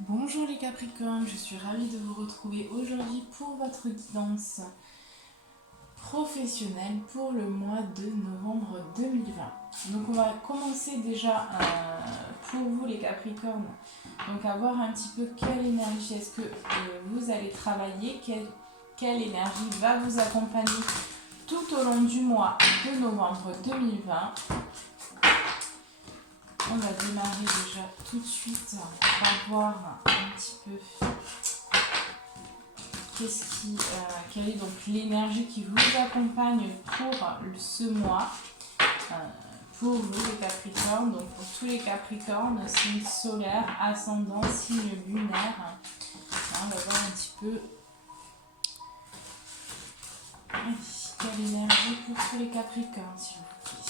Bonjour les Capricornes, je suis ravie de vous retrouver aujourd'hui pour votre guidance professionnelle pour le mois de novembre 2020. Donc on va commencer déjà pour vous les Capricornes, donc à voir un petit peu quelle énergie est-ce que vous allez travailler, quelle énergie va vous accompagner tout au long du mois de novembre 2020. On va démarrer déjà tout de suite. On va voir un petit peu quelle est donc l'énergie qui vous accompagne pour ce mois. Pour vous les Capricornes, donc pour tous les Capricornes, signe solaire, ascendant, signe lunaire. On va voir un petit peu quelle énergie pour tous les Capricornes, s'il vous plaît.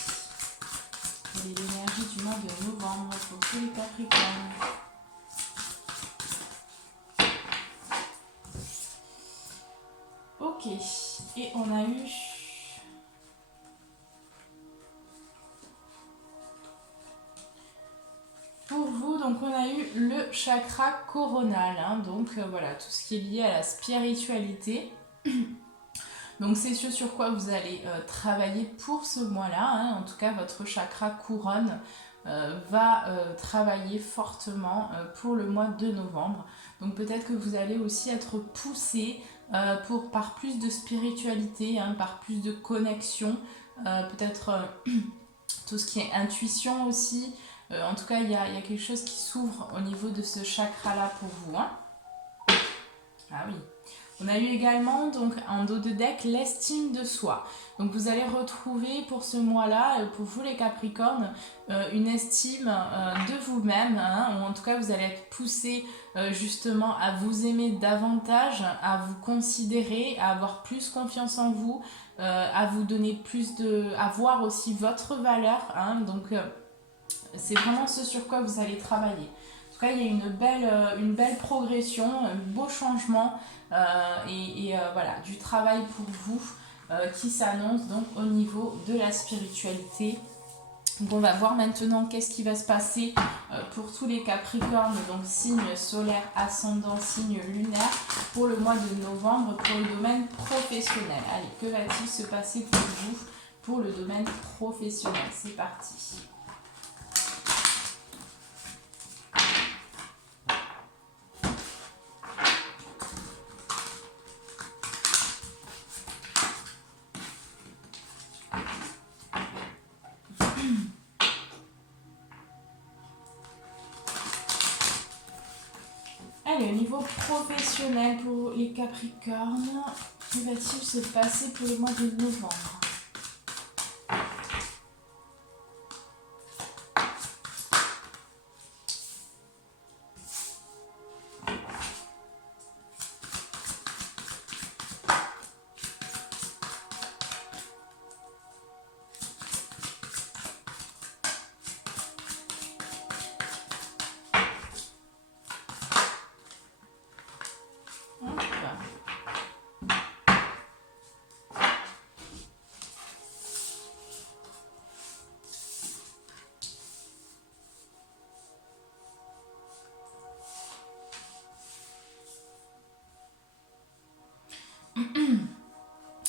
Quelle est l'énergie du mois de novembre pour tous les Capricornes? Ok, et on a eu pour vous, donc on a eu le chakra coronal, donc voilà, tout ce qui est lié à la spiritualité. Donc c'est ce sur quoi vous allez travailler pour ce mois-là, en tout cas votre chakra couronne va travailler fortement pour le mois de novembre. Donc peut-être que vous allez aussi être poussé par plus de spiritualité, par plus de connexion, peut-être tout ce qui est intuition aussi. En tout cas, il y a quelque chose qui s'ouvre au niveau de ce chakra-là pour vous. Ah oui. On a eu également donc en dos de deck l'estime de soi. Donc vous allez retrouver pour ce mois-là, pour vous les Capricornes, une estime de vous-même, ou en tout cas vous allez être poussé justement à vous aimer davantage, à vous considérer, à avoir plus confiance en vous, à vous donner à voir aussi votre valeur. Donc c'est vraiment ce sur quoi vous allez travailler. En tout cas, il y a une belle progression, un beau changement voilà, du travail pour vous qui s'annonce donc au niveau de la spiritualité. Donc on va voir maintenant qu'est-ce qui va se passer pour tous les Capricornes, donc signe solaire, ascendant, signe lunaire, pour le mois de novembre pour le domaine professionnel. Allez, que va-t-il se passer pour vous pour le domaine professionnel? C'est parti. Allez, au niveau professionnel pour les Capricornes, que va-t-il se passer pour le mois de novembre?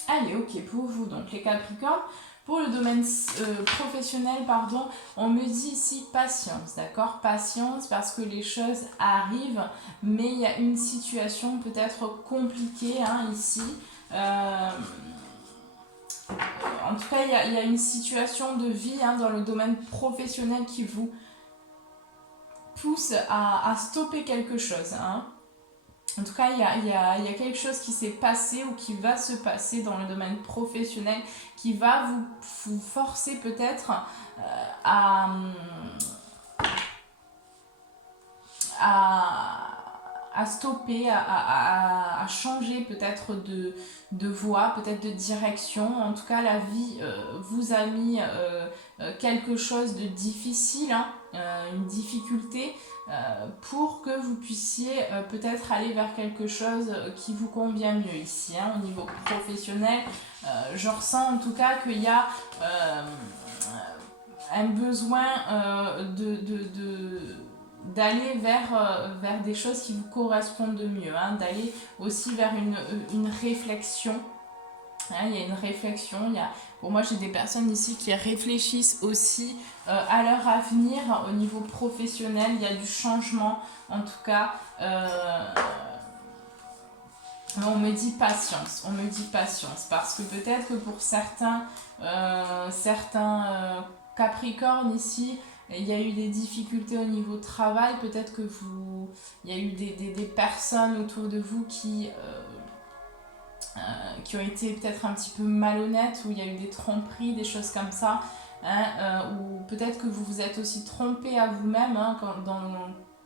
Allez, ok, pour vous, donc les Capricornes, pour le domaine professionnel, pardon, on me dit ici patience, d'accord? Patience parce que les choses arrivent, mais il y a une situation peut-être compliquée ici. En tout cas, il y a une situation de vie dans le domaine professionnel qui vous pousse à stopper quelque chose. En tout cas, il y a quelque chose qui s'est passé ou qui va se passer dans le domaine professionnel qui va vous forcer peut-être à, à stopper, à changer peut-être de voie, peut-être de direction. En tout cas, la vie vous a mis quelque chose de difficile, une difficulté, pour que vous puissiez peut-être aller vers quelque chose qui vous convient mieux ici, au niveau professionnel. Je ressens en tout cas qu'il y a un besoin d'aller vers des choses qui vous correspondent de mieux, hein, d'aller aussi vers une réflexion. Hein, il y a une réflexion, pour moi j'ai des personnes ici qui réfléchissent aussi à leur avenir au niveau professionnel, il y a du changement en tout cas. On me dit patience, parce que peut-être que pour certains Capricornes ici, il y a eu des difficultés au niveau travail, peut-être que il y a eu des personnes autour de vous qui ont été peut-être un petit peu malhonnêtes, où il y a eu des tromperies, des choses comme ça, hein, ou peut-être que vous vous êtes aussi trompé à vous-même, hein,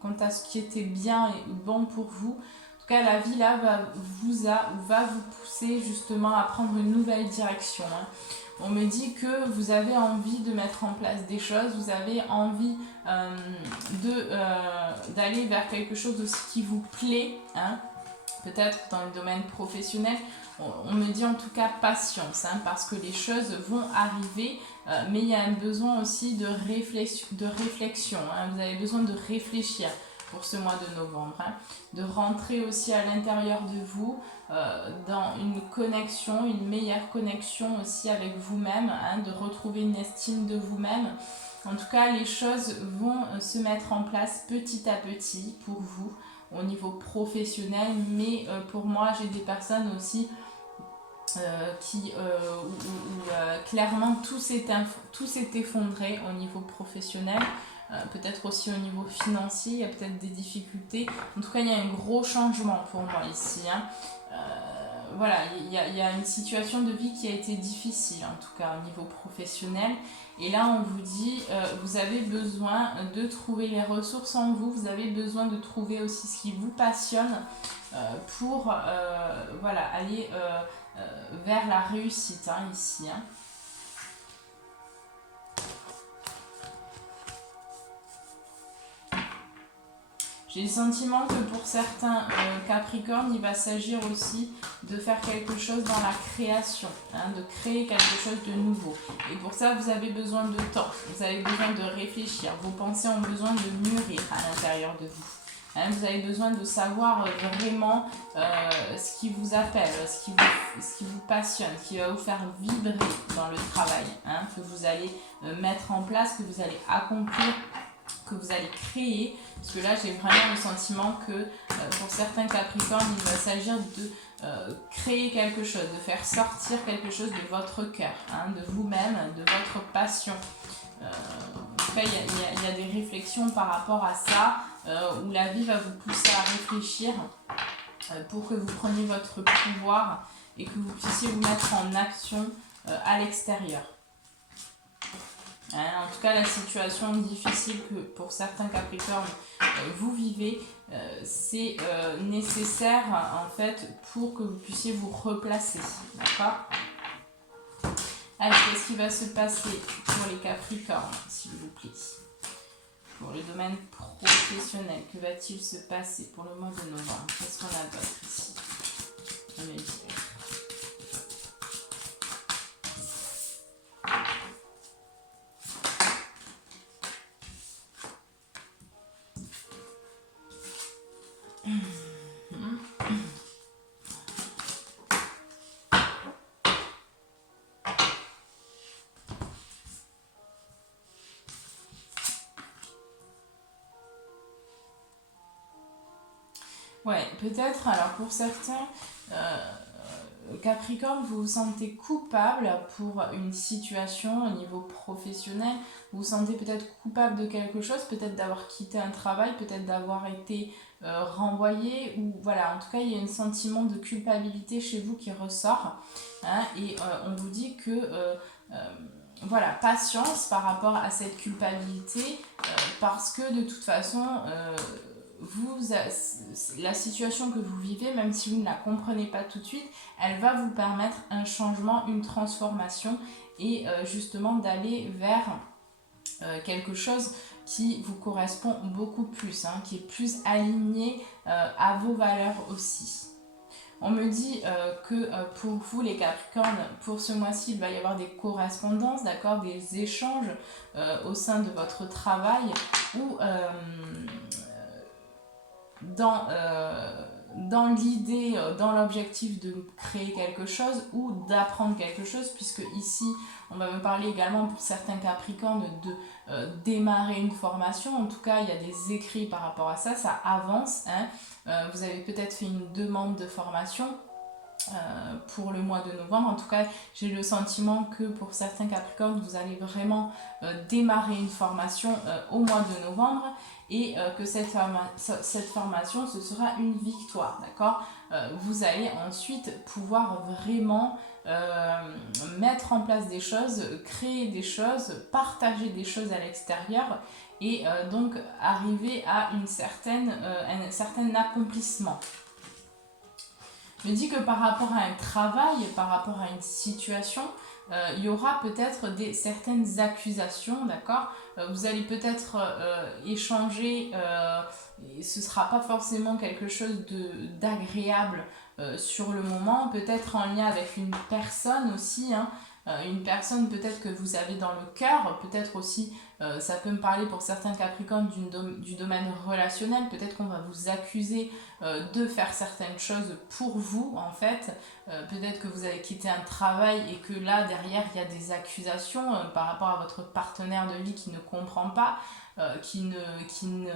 quant à ce qui était bien et bon pour vous. En tout cas, la vie là va vous pousser justement à prendre une nouvelle direction, hein. On me dit que vous avez envie de mettre en place des choses, vous avez envie d'aller vers quelque chose aussi qui vous plaît, hein, peut-être dans le domaine professionnel. On me dit en tout cas patience, hein, parce que les choses vont arriver, mais il y a un besoin aussi de réflexion, hein. Vous avez besoin de réfléchir pour ce mois de novembre, hein, de rentrer aussi à l'intérieur de vous dans une connexion, une meilleure connexion aussi avec vous-même, hein, de retrouver une estime de vous-même. En tout cas, les choses vont se mettre en place petit à petit pour vous au niveau professionnel, mais pour moi j'ai des personnes aussi où clairement tout s'est effondré au niveau professionnel, peut-être aussi au niveau financier, il y a peut-être des difficultés. En tout cas, il y a un gros changement pour moi ici, hein. Voilà, il y a une situation de vie qui a été difficile, en tout cas au niveau professionnel. Et là, on vous dit, vous avez besoin de trouver les ressources en vous, vous avez besoin de trouver aussi ce qui vous passionne pour voilà, aller vers la réussite, hein, ici, hein. J'ai le sentiment que pour certains Capricornes, il va s'agir aussi de faire quelque chose dans la création, hein, de créer quelque chose de nouveau. Et pour ça, vous avez besoin de temps, vous avez besoin de réfléchir, vos pensées ont besoin de mûrir à l'intérieur de vous. Hein, vous avez besoin de savoir vraiment ce qui vous appelle, ce qui vous passionne, ce qui va vous faire vibrer dans le travail, hein, que vous allez mettre en place, que vous allez accomplir, que vous allez créer. Parce que là, j'ai vraiment le sentiment que pour certains Capricornes, il va s'agir de créer quelque chose, de faire sortir quelque chose de votre cœur, hein, de vous-même, de votre passion. En tout cas, il y a des réflexions par rapport à ça, où la vie va vous pousser à réfléchir pour que vous preniez votre pouvoir et que vous puissiez vous mettre en action à l'extérieur. En tout cas, la situation difficile que pour certains Capricornes vous vivez, c'est nécessaire en fait pour que vous puissiez vous replacer. D'accord ? Alors, qu'est-ce qui va se passer pour les Capricornes, s'il vous plaît ? Pour le domaine professionnel, que va-t-il se passer pour le mois de novembre ? Qu'est-ce qu'on a d'autre ici ? On va dire. Ouais, peut-être, alors pour certains Capricorne, vous vous sentez coupable pour une situation au niveau professionnel, vous vous sentez peut-être coupable de quelque chose, peut-être d'avoir quitté un travail, peut-être d'avoir été renvoyé, ou voilà, en tout cas il y a un sentiment de culpabilité chez vous qui ressort, hein, et on vous dit que voilà, patience par rapport à cette culpabilité, parce que de toute façon la situation que vous vivez, même si vous ne la comprenez pas tout de suite, elle va vous permettre un changement, une transformation, et justement d'aller vers quelque chose qui vous correspond beaucoup plus, hein, qui est plus aligné à vos valeurs aussi. On me dit que pour vous les Capricornes, pour ce mois-ci, il va y avoir des correspondances, d'accord, des échanges au sein de votre travail ou dans l'idée, dans l'objectif de créer quelque chose ou d'apprendre quelque chose, puisque ici, on va me parler également pour certains Capricornes de démarrer une formation. En tout cas, il y a des écrits par rapport à ça, ça avance. Hein. Vous avez peut-être fait une demande de formation. Pour le mois de novembre. En tout cas, j'ai le sentiment que pour certains Capricornes, vous allez vraiment démarrer une formation au mois de novembre et que cette formation, ce sera une victoire, d'accord. Vous allez ensuite pouvoir vraiment mettre en place des choses, créer des choses, partager des choses à l'extérieur et donc arriver à un certain accomplissement. Me dit que par rapport à un travail, par rapport à une situation, il y aura peut-être certaines accusations, d'accord. Vous allez peut-être échanger, et ce ne sera pas forcément quelque chose d'agréable sur le moment, peut-être en lien avec une personne aussi, hein. Une personne peut-être que vous avez dans le cœur, peut-être aussi, ça peut me parler pour certains Capricornes du domaine relationnel, peut-être qu'on va vous accuser de faire certaines choses pour vous en fait, peut-être que vous avez quitté un travail et que là derrière il y a des accusations par rapport à votre partenaire de vie qui ne comprend pas, qui ne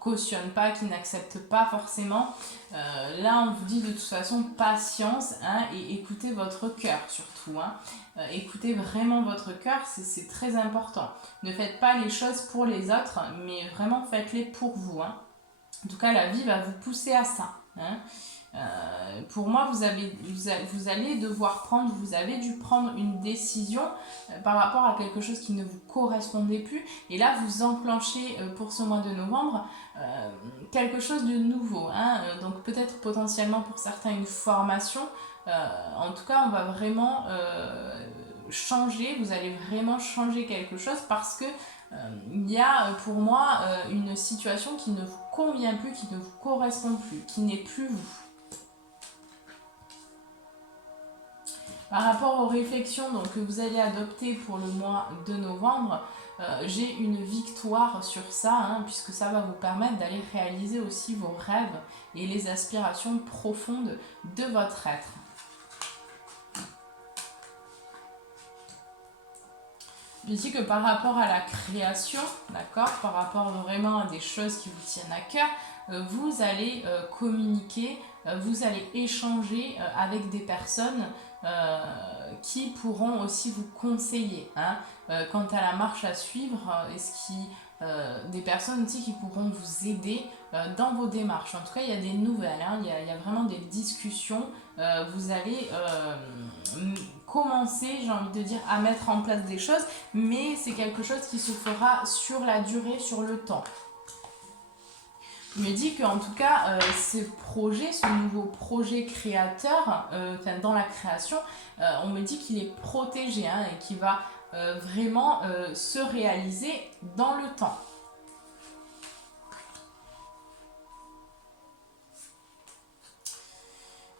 cautionne pas, qui n'accepte pas forcément. Là on vous dit de toute façon patience, hein, et écoutez votre cœur surtout, hein. Écoutez vraiment votre cœur, c'est très important. Ne faites pas les choses pour les autres, mais vraiment faites-les pour vous, hein. En tout cas, la vie va vous pousser à ça, hein. Pour moi, vous allez devoir vous avez dû prendre une décision par rapport à quelque chose qui ne vous correspondait plus. Et là, vous enclenchez pour ce mois de novembre quelque chose de nouveau, hein. Donc peut-être potentiellement pour certains une formation. En tout cas, on va vraiment changer, vous allez vraiment changer quelque chose parce que il y a pour moi une situation qui ne vous convient plus, qui ne vous correspond plus, qui n'est plus vous. Par rapport aux réflexions donc, que vous allez adopter pour le mois de novembre, j'ai une victoire sur ça, hein, puisque ça va vous permettre d'aller réaliser aussi vos rêves et les aspirations profondes de votre être. Je dis que par rapport à la création, d'accord, par rapport vraiment à des choses qui vous tiennent à cœur, vous allez communiquer, vous allez échanger avec des personnes qui pourront aussi vous conseiller, hein, quant à la marche à suivre, des personnes aussi qui pourront vous aider dans vos démarches. En tout cas, il y a des nouvelles, hein, il y a vraiment des discussions. Vous allez commencer, j'ai envie de dire, à mettre en place des choses, mais c'est quelque chose qui se fera sur la durée, sur le temps. Il me dit qu'en tout cas, ce nouveau projet créateur, dans la création, on me dit qu'il est protégé, hein, et qu'il va vraiment se réaliser dans le temps.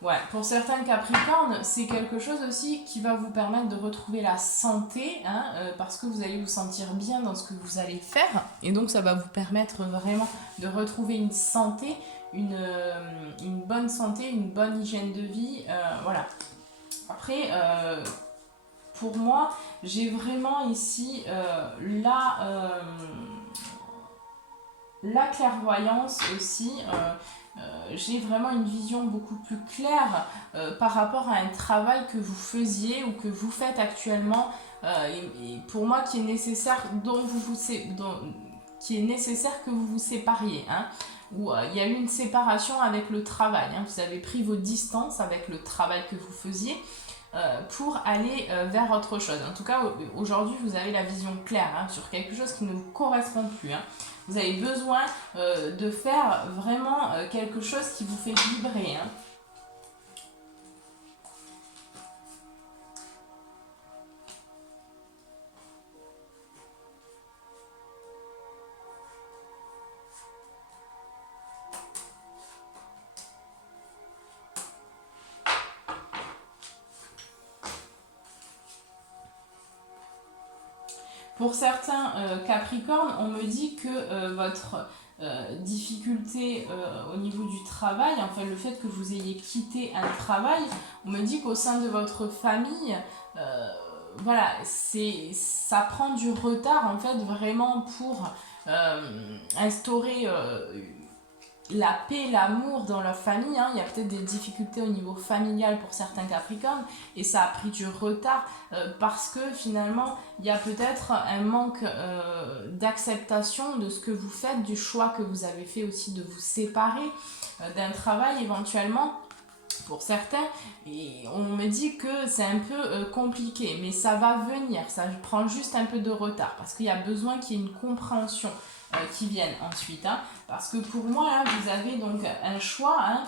Ouais, pour certains Capricornes, c'est quelque chose aussi qui va vous permettre de retrouver la santé, hein, parce que vous allez vous sentir bien dans ce que vous allez faire. Et donc, ça va vous permettre vraiment de retrouver une santé, une bonne santé, une bonne hygiène de vie. Voilà. Après, pour moi, j'ai vraiment ici la clairvoyance aussi. J'ai vraiment une vision beaucoup plus claire par rapport à un travail que vous faisiez ou que vous faites actuellement, et pour moi qui est nécessaire qui est nécessaire que vous vous sépariez, hein, où il y a eu une séparation avec le travail, hein, vous avez pris vos distances avec le travail que vous faisiez pour aller vers autre chose. En tout cas, aujourd'hui, vous avez la vision claire, hein, sur quelque chose qui ne vous correspond plus, hein. Vous avez besoin de faire vraiment quelque chose qui vous fait vibrer, hein. Pour certains Capricornes, on me dit que votre difficulté au niveau du travail, enfin le fait que vous ayez quitté un travail, on me dit qu'au sein de votre famille, voilà, ça prend du retard en fait vraiment pour instaurer la paix, l'amour dans leur famille, hein. Il y a peut-être des difficultés au niveau familial pour certains Capricornes et ça a pris du retard parce que finalement il y a peut-être un manque d'acceptation de ce que vous faites, du choix que vous avez fait aussi de vous séparer d'un travail éventuellement pour certains, et on me dit que c'est un peu compliqué, mais ça va venir, ça prend juste un peu de retard parce qu'il y a besoin qu'il y ait une compréhension qui vienne ensuite, hein. Parce que pour moi là vous avez donc un choix, hein,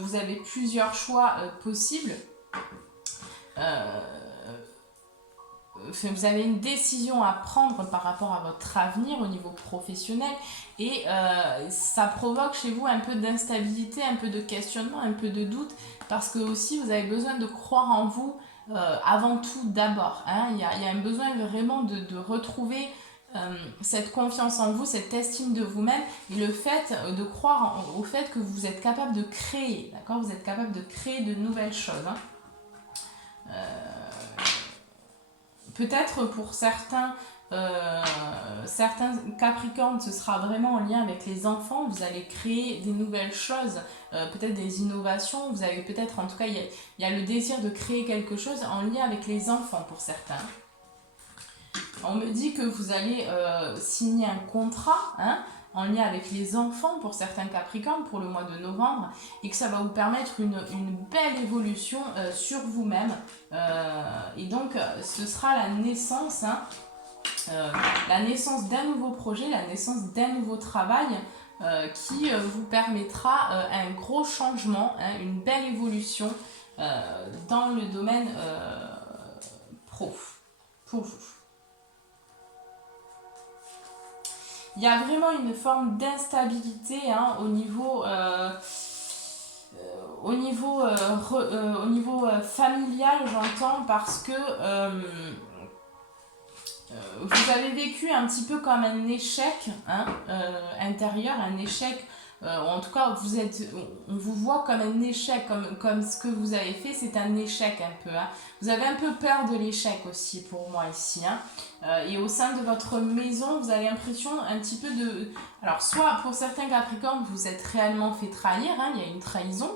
vous avez plusieurs choix possibles, vous avez une décision à prendre par rapport à votre avenir au niveau professionnel et ça provoque chez vous un peu d'instabilité, un peu de questionnement, un peu de doute parce que aussi vous avez besoin de croire en vous avant tout d'abord, hein. Il y a un besoin vraiment de retrouver cette confiance en vous, cette estime de vous-même et le fait de croire au fait que vous êtes capable de créer, d'accord, vous êtes capable de créer de nouvelles choses, hein. Peut-être pour certains Capricornes, ce sera vraiment en lien avec les enfants, vous allez créer des nouvelles choses, peut-être des innovations, vous avez peut-être, en tout cas, il y a le désir de créer quelque chose en lien avec les enfants pour certains. On me dit que vous allez signer un contrat, hein, en lien avec les enfants pour certains Capricornes pour le mois de novembre et que ça va vous permettre une belle évolution sur vous-même. Et donc, ce sera la naissance, hein, la naissance d'un nouveau projet, la naissance d'un nouveau travail qui vous permettra un gros changement, hein, une belle évolution dans le domaine pro pour vous. Il y a vraiment une forme d'instabilité, hein, au niveau familial, j'entends, parce que vous avez vécu un petit peu comme un échec, hein, intérieur, un échec, en tout cas on vous voit comme un échec, comme ce que vous avez fait, c'est un échec un peu, hein. Vous avez un peu peur de l'échec aussi pour moi ici, hein. Et au sein de votre maison, vous avez l'impression un petit peu de... Alors, soit pour certains Capricornes, vous êtes réellement fait trahir, hein, il y a une trahison.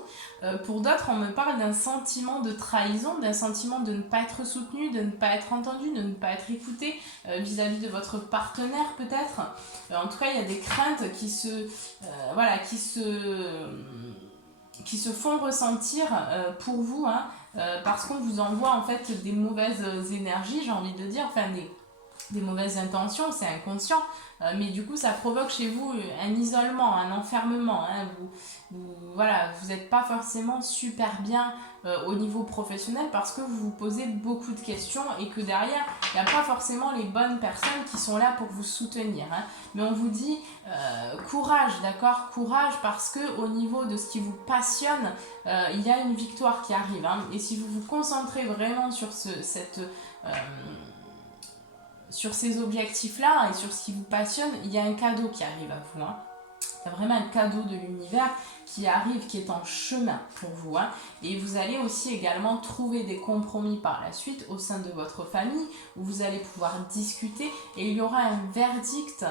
Pour d'autres, on me parle d'un sentiment de trahison, d'un sentiment de ne pas être soutenu, de ne pas être entendu, de ne pas être écouté vis-à-vis de votre partenaire peut-être. En tout cas, il y a des craintes qui se font ressentir pour vous, hein, parce qu'on vous envoie en fait des mauvaises énergies, j'ai envie de dire, enfin des mauvaises intentions, c'est inconscient, mais du coup ça provoque chez vous un isolement, un enfermement, hein. Vous n'êtes pas forcément super bien au niveau professionnel parce que vous vous posez beaucoup de questions et que derrière il n'y a pas forcément les bonnes personnes qui sont là pour vous soutenir, hein. Mais on vous dit courage, d'accord, courage, parce que au niveau de ce qui vous passionne, il y a une victoire qui arrive, hein. Et si vous vous concentrez vraiment sur sur ces objectifs-là et sur ce qui vous passionne, il y a un cadeau qui arrive à vous, hein. Il y a vraiment un cadeau de l'univers qui arrive, qui est en chemin pour vous, hein. Et vous allez aussi également trouver des compromis par la suite au sein de votre famille où vous allez pouvoir discuter et il y aura un verdict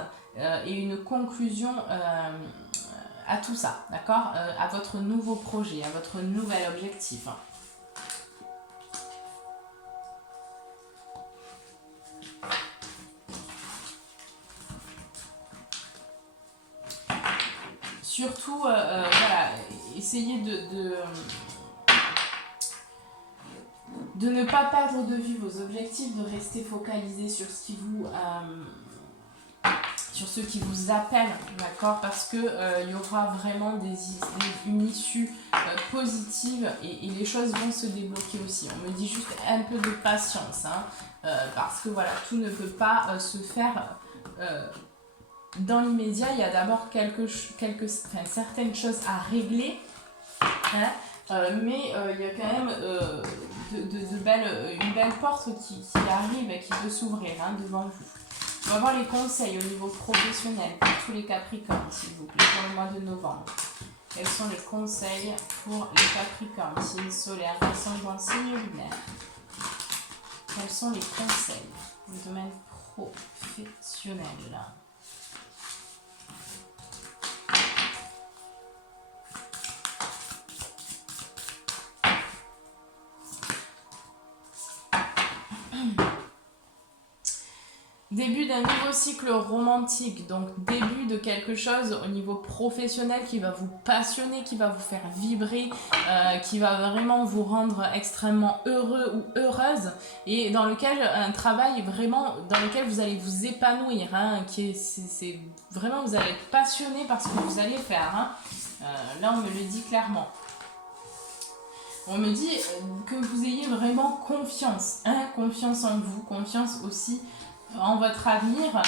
et une conclusion à tout ça, d'accord, à votre nouveau projet, à votre nouvel objectif, hein. Surtout, voilà, essayez de ne pas perdre de vue vos objectifs, de rester focalisé sur ce qui vous appelle, d'accord, parce que il y aura vraiment une issue positive et les choses vont se débloquer aussi. On me dit juste un peu de patience, hein, parce que voilà, tout ne peut pas se faire dans l'immédiat. Il y a d'abord certaines choses à régler, hein, mais il y a quand même une belle porte qui arrive et qui peut s'ouvrir, hein, devant vous. On va voir les conseils au niveau professionnel pour tous les Capricornes, s'il vous plaît, pour le mois de novembre. Quels sont les conseils pour les Capricornes, signe solaire, ascendant, signe lunaire? Quels sont les conseils pour le domaine professionnel? Début d'un nouveau cycle romantique, donc début de quelque chose au niveau professionnel qui va vous passionner, qui va vous faire vibrer, qui va vraiment vous rendre extrêmement heureux ou heureuse, et dans lequel un travail vraiment dans lequel vous allez vous épanouir, hein, c'est vraiment vous allez être passionné par ce que vous allez faire. Hein. Là on me le dit clairement. On me dit que vous ayez vraiment confiance, hein, confiance en vous, confiance aussi en votre avenir,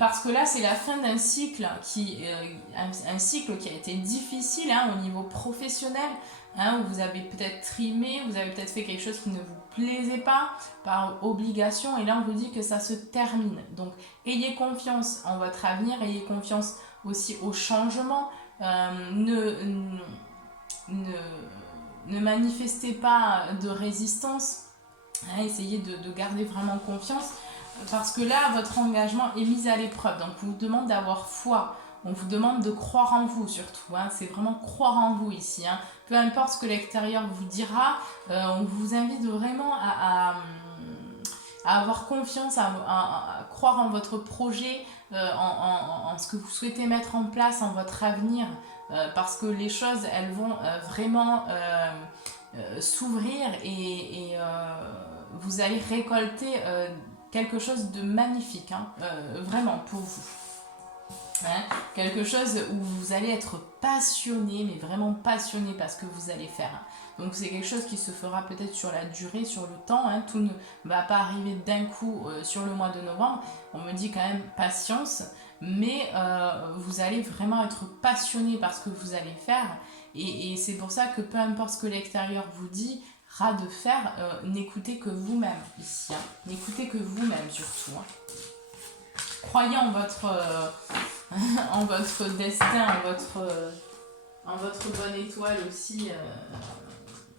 parce que là c'est la fin d'un cycle un cycle qui a été difficile, hein, au niveau professionnel, hein, où vous avez peut-être trimé, vous avez peut-être fait quelque chose qui ne vous plaisait pas par obligation, et là on vous dit que ça se termine. Donc ayez confiance en votre avenir, ayez confiance aussi au changement, ne manifestez pas de résistance, hein, essayez de garder vraiment confiance. Parce que là, votre engagement est mis à l'épreuve. Donc, on vous demande d'avoir foi. On vous demande de croire en vous, surtout. Hein. C'est vraiment croire en vous ici. Hein. Peu importe ce que l'extérieur vous dira, on vous invite vraiment à avoir confiance, à croire en votre projet, en ce que vous souhaitez mettre en place, en votre avenir. Parce que les choses, elles vont vraiment s'ouvrir et vous allez récolter quelque chose de magnifique, hein, vraiment pour vous. Hein, quelque chose où vous allez être passionné, mais vraiment passionné par ce que vous allez faire. Hein. Donc c'est quelque chose qui se fera peut-être sur la durée, sur le temps. Hein. Tout ne va pas arriver d'un coup sur le mois de novembre. On me dit quand même patience, mais vous allez vraiment être passionné par ce que vous allez faire. Et c'est pour ça que peu importe ce que l'extérieur vous dit, de faire, n'écoutez que vous-même ici, hein. N'écoutez que vous-même surtout. Hein. Croyez en votre, en votre destin, en votre bonne étoile aussi.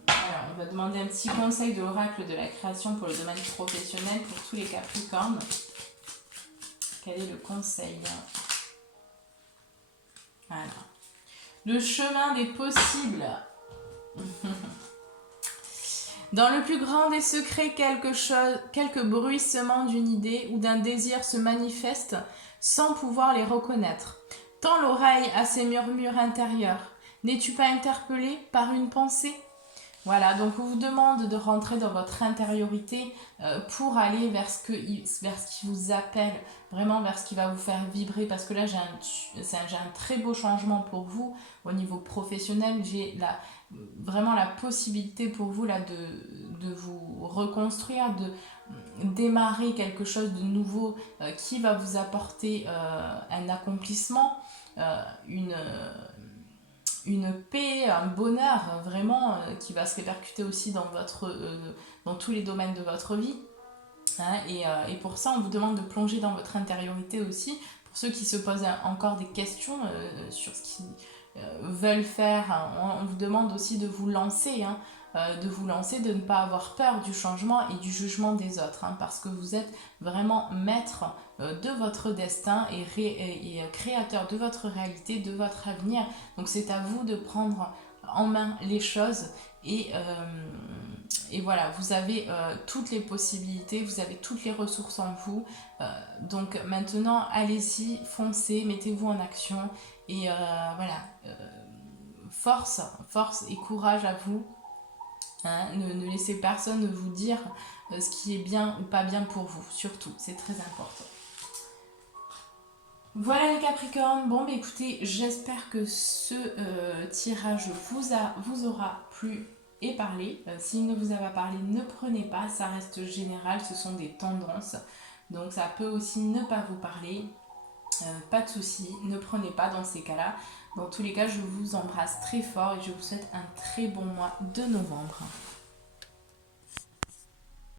Voilà, on va demander un petit conseil de l'oracle de la création pour le domaine professionnel pour tous les Capricornes. Quel est le conseil? Voilà. Le chemin des possibles. Dans le plus grand des secrets, quelques bruissements d'une idée ou d'un désir se manifestent sans pouvoir les reconnaître. Tends l'oreille à ces murmures intérieurs. N'es-tu pas interpellé par une pensée? Voilà, donc on vous demande de rentrer dans votre intériorité pour aller vers ce qui vous appelle, vraiment vers ce qui va vous faire vibrer, parce que là j'ai un très beau changement pour vous au niveau professionnel. J'ai vraiment la possibilité pour vous là de vous reconstruire, de démarrer quelque chose de nouveau qui va vous apporter un accomplissement, une paix, un bonheur vraiment qui va se répercuter aussi dans tous les domaines de votre vie. Hein, et pour ça, on vous demande de plonger dans votre intériorité aussi. Pour ceux qui se posent encore des questions sur ce qu'ils veulent faire, hein, on vous demande aussi de vous lancer, hein, de ne pas avoir peur du changement et du jugement des autres, hein, parce que vous êtes vraiment maître de votre destin et créateur de votre réalité, de votre avenir. Donc c'est à vous de prendre en main les choses et voilà, vous avez toutes les possibilités, vous avez toutes les ressources en vous. Donc maintenant, allez-y, foncez, mettez-vous en action et voilà, force et courage à vous. Hein, ne laissez personne vous dire ce qui est bien ou pas bien pour vous, surtout, c'est très important. Voilà les Capricornes, bon bah écoutez, j'espère que ce tirage vous aura plu et parlé. S'il ne vous a pas parlé, ne prenez pas, ça reste général, ce sont des tendances, donc ça peut aussi ne pas vous parler. Pas de souci, ne prenez pas dans ces cas-là. Dans tous les cas, je vous embrasse très fort et je vous souhaite un très bon mois de novembre.